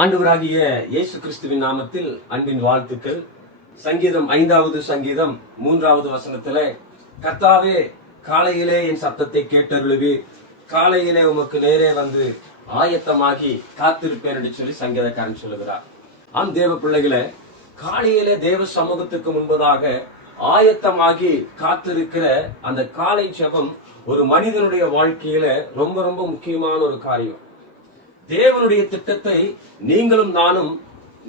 ஆண்டவராகிய இயேசு கிறிஸ்துவின் நாமத்தில் அன்பின் வாழ்த்துக்கள். சங்கீதம் 5வது சங்கீதம் 3வது வசனத்திலே, கர்த்தாவே காலையிலே என் சத்தத்தை கேட்டருளுவி, காலையிலே உமக்கு நேரே வந்து ஆயத்தமாகி காத்திருப்பேன் என்று சொல்லி சங்கீதக்காரன் சொல்லுகிறார். ஆம் தேவ பிள்ளைகளே, காலையிலே தேவ சமூகத்துக்கு முன்பதாக ஆயத்தமாகி காத்திருக்கிற அந்த காலை ஜெபம் ஒரு மனிதனுடைய வாழ்க்கையில ரொம்ப ரொம்ப முக்கியமான ஒரு காரியம். தேவனுடைய திட்டத்தை நீங்களும் நானும்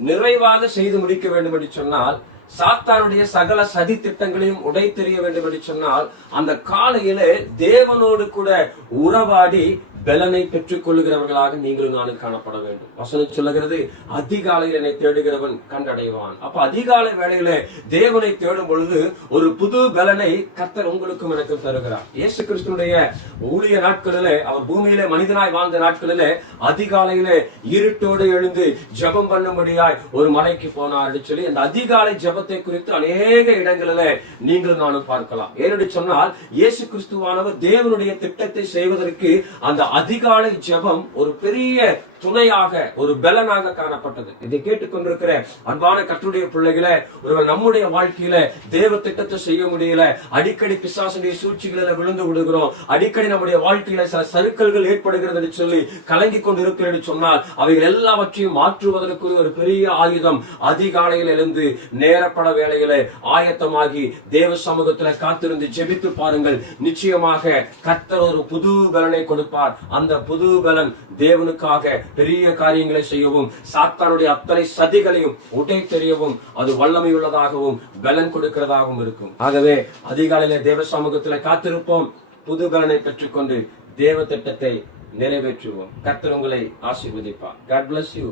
நிறைவாக செய்து முடிக்க வேண்டும் என்று சொன்னால், சாத்தானுடைய சகல சதி திட்டங்களையும் உடைத்தெறிய வேண்டும் என்று சொன்னால், அந்த காலையிலே தேவனோடு கூட உறவாடி பலனை பெற்றுக் கொள்ளுகிறவர்களாக நீங்களும் நானும் காணப்பட வேண்டும். வசனம் சொல்லுகிறது, அதிகாலையில் என்னை தேடுகிறவன் கண்டடைவான். அப்ப அதிகாலை வேளையில தேவனை தேடும் பொழுது ஒரு புது பலனை கர்த்தர் உங்களுக்கும் எனக்கும் தருகிறார். இயேசு கிறிஸ்துடைய ஊழிய நாட்களிலே, அவர் பூமியிலே மனிதனாய் வாழ்ந்த நாட்களிலே, அதிகாலையிலே இருட்டோடு எழுந்து ஜெபம் பண்ணும்படியாய் ஒரு மலைக்கு போனார் என்று சொல்லி அந்த அதிகாலை ஜெபத்தை குறித்து அநேக இடங்களிலே நீங்களும் நானும் பார்க்கலாம். ஏனென்று சொன்னால், இயேசு கிறிஸ்துவானவர் தேவனுடைய திட்டத்தை செய்வதற்கு அந்த அதிகாலை ஜெபம் ஒரு பெரிய துணையாக, ஒரு பலனாக காணப்பட்டது. இதை கேட்டுக்கொண்டிருக்கிற அன்பான கர்த்தருடைய பிள்ளைகளே, ஒருவர் நம்முடைய வாழ்க்கையில தேவ திட்டத்தை செய்ய முடியல, அடிக்கடி பிசாசுடைய சூழ்ச்சிகளில் விழுந்து விடுகிறோம், அடிக்கடி நம்முடைய வாழ்க்கையில சில சறுக்கல்கள் ஏற்படுகிறது என்று சொல்லி கலங்கி கொண்டு இருக்கிறேன் சொன்னால், அவைகள் எல்லாவற்றையும் மாற்றுவதற்கு ஒரு பெரிய ஆயுதம் அதிகாலையில் எழுந்து நேரப்பட வேளையில ஆயத்தமாகி தேவ சமூகத்துல காத்திருந்து ஜெபித்து பாருங்கள். நிச்சயமாக கர்த்தர் ஒரு புது பலனை கொடுப்பார். அந்த புது பலன் தேவனுக்காக பெரிய காரியங்களை செய்யவும், சாத்தானுடைய அத்தனை சதிகளையும் உடை தெரியவும் அது வல்லமை உள்ளதாகவும் பலன் கொடுக்கிறதாகவும் இருக்கும். ஆகவே அதிகாலையில தேவ சமூகத்துல காத்திருப்போம், புது பலனை பெற்றுக்கொண்டு தேவ திட்டத்தை நிறைவேற்றுவோம். கர்த்தர் உங்களை ஆசீர்வதிப்பார். God bless you.